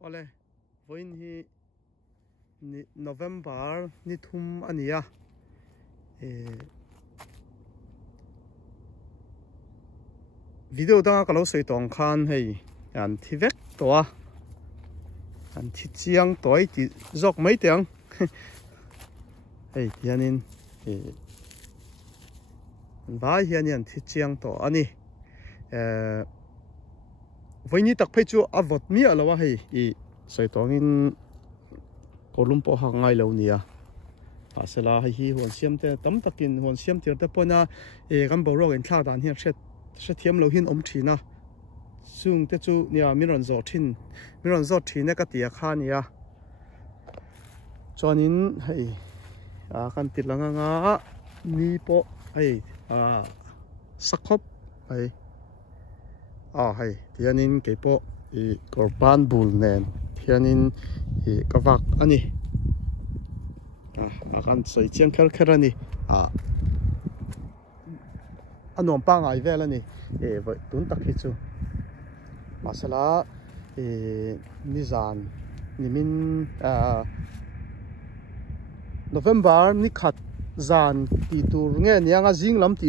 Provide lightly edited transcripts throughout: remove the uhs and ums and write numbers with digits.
ole voin hi November ni thum ania video da ka lo soi tong khan hei an thi vek to an thi chiang toi ti jok mai tiang hei hianin vai hianin thi chiang to ani voini tak phei chu avot mi alawa hei I soi tong in kolumpo ha ngai lo nia asela hi hon siam te tam takin hon siam tir te pona gam bo rog in thla dan hi se thiam lo hin om thina sung te chu nia miron zo thina ka tia kha nia chonin hei kan tilanga nga ni po hei sakhop hei hei tianin ke po korban bul nen tianin kawak ani akan soi chiang kher ani anom pa ngai vel ani voi tun tak hi chu masala nizan nimin November ni khat zan ti tur nge nianga jinglam ti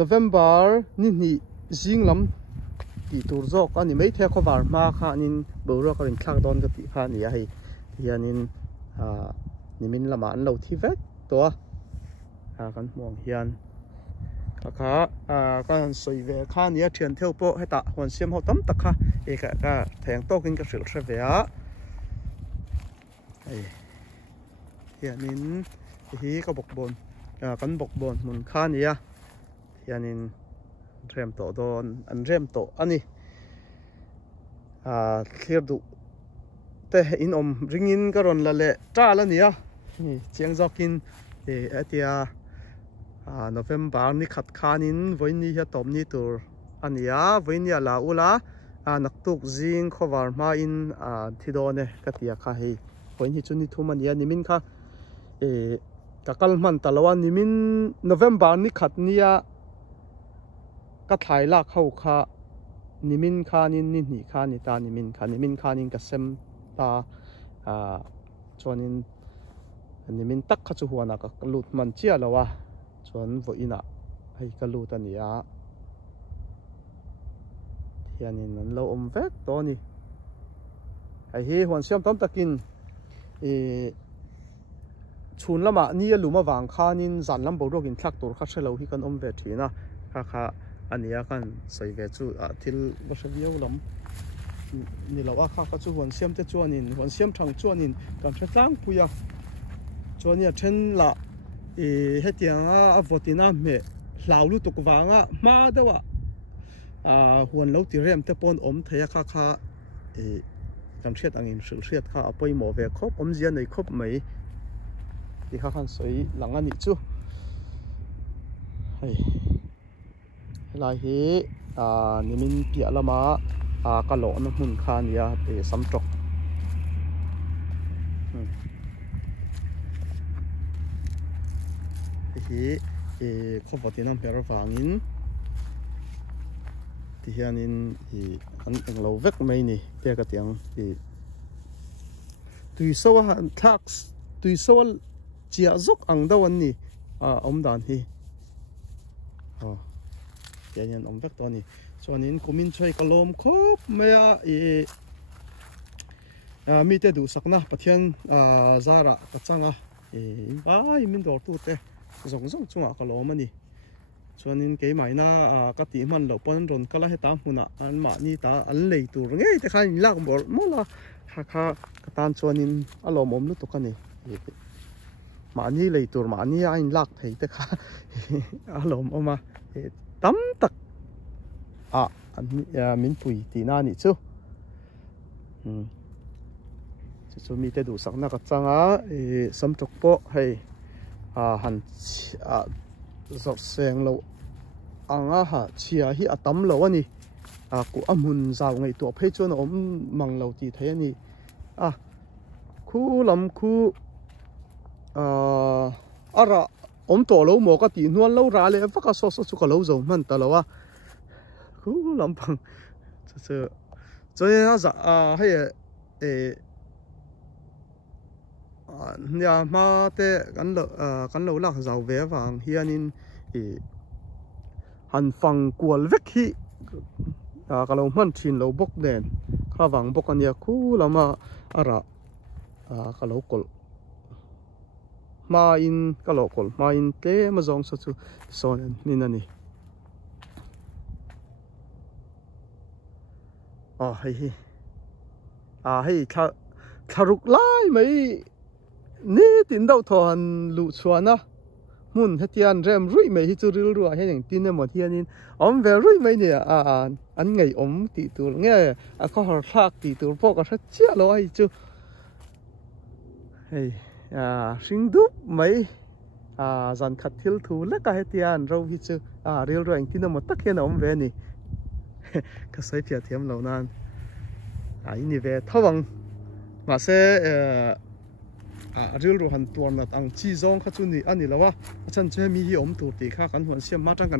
November ni jinglam ti tur jok ani mai the ko war ma kha nin boro ka rin thak don ka ti kha ni a hei hianin nimin lama an lo thi vek to kan mong hian kha kan soi ve kha nia thian theu po heta hon siam ho tam tak kha ka theng tokin ka hril hre ve a ei hianin hi ka bok bon kan bok bon mun kha nia hianin rem to don an rem to ani clear du te in om ringin ka ron la le ta la nia chiang jokin atia November ni khat khanin voini ha tom ni tur ania voini la ula naktuk jing khowar ma in thidone katia kha hei voini chuni thumania nimin kha kakal man talawa nimin November ni khat nia ka thai la khau kha nimin khanin ni ni kha ni ta nimin khanin ka sem ta chuanin nimin tak kha chu huana ka lut man chia lawa chuan voina hei ka lut ania hianin an lo om vek to ni hei hi huan siam tam takin chhun lama ni luma wang khanin zan lam borok in thlak tur kha thelo hi kan om ve thina kha ania kan soi ve chu thil wasavio lam ni lawa kha chu huan siam te chuanin huan siam thang chuanin kan thlang puya chuania then la hetianga avotina me hlaulu tuk wanga ma dewa huan lo ti rem te pon om theya kha kan thiat angin hril thiat kha apoi mo ve khop om zia nei khop mai ti kha khan soi langani chu hei lai hi nimin pia lama ka lo na mun kha nia samtok hi khobotinam per wangin ti hianin an englo vek mai ni te ka tiang tuiso tax tuiso chia zok ang dawan ni om dan hi yan om vek to ni chuanin kumin choi kalom khop maya mi te du sakna pathian zara ka changa bai min dor tu te zong chunga kalom ani chuanin ke mai na ka ti man lo pon ron kala heta huna an ma ni ta an lei tur ngei te khan lak bor mola kha ka tan chuanin alom om lu to kani ma ni lei tur ma ni ain lak thei te kha alom oma tam tak min pui ti na ni chu chu mi te du sakna ka changa sam tok po hei han zor seng lo anga ha chia hi atam lo ani ku amun zaw ngai to phei chon om mang lo ti thei ani khu lam khu ara om to lo mo ka ti nual lo ra le vaka so chu ka lo zo man ta lo wa khu lam phang cho nên nó dạ hay nhà mà thế cán lẩu lạc giàu vé vàng hiền in hành phẳng quần vết khí cái lẩu mặn chín lẩu bốc đèn khá vàng bốc anh em cú là mà ra cái lẩu cồn mà in cái lẩu cồn mà in thế mà giống sao chú son nên anh hay thà rục lại mấy nè tin đâu thon lụ xuân á mun hết tiền rem rui mấy hi chu ril rua hay những tin em một thiên in về rui mấy nè anh ngày tị tu nghe có họ khác tị tu bỏ cái rất chia lo hay chứ hay sinh đúc mấy dàn khát thiếu thu lắc cái hết tiền rồi hi chứ ril rồi anh tin em một tắc hiện về nè cái sai phía thiam lâu nan ini về thâu bằng mà sẽ ril ro han tuan nat ang chi zong kha chu ni ani lawa chan che mi hi tur ti kha kan huan siam ma tang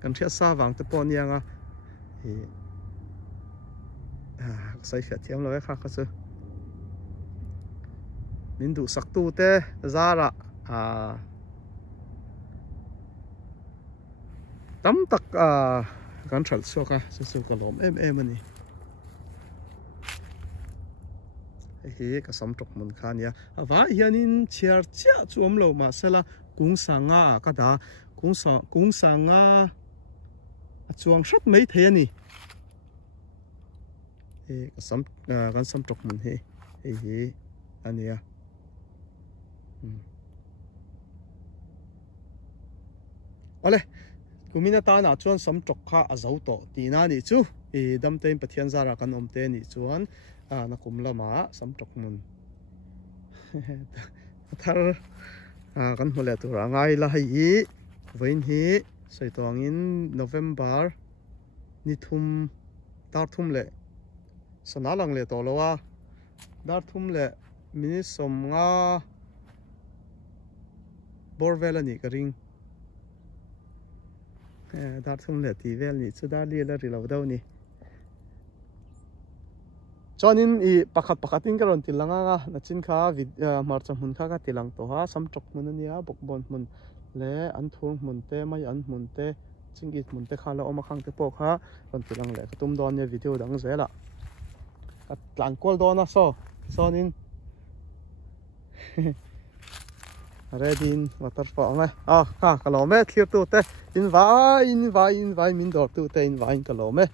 kan thia sa wang te pon yang sai fiat thiam lo kha kha chu min du sak tu te zara tam tak kan thal so ka su ka lom em ani hi ka sam tok mun khan ya wa hianin chiar cha chuam lo ma sala kung sanga ka da kung sanga chuang shat mai the ni ka sam tok mun hi ania ole kumina ta na chuan sam tok kha azau to tina ni chu dam tein pathian zara kan om te ni chuan na kum lama sam tok mun thar kan hole tu rangai la hi vein hi soitong in November ni thum tar thum le sanalang le to lowa dar thum le mini som nga borvel ani ka ring dar thum le ti vel ni chu da li la ri lo do ni chonin pakhatin ka ron tilanga na chin kha marcham hun kha ka tilang to ha sam tok mun ania bokbon mun le an thung mun te mai an mun te chingit mun te kha la oma khang te po kha ron tilang le tum don ne video dang zela ka tlang kol don na sonin redin waterfall ngai ka lo me clear tu te in vai min dor tu te in vai ka lo me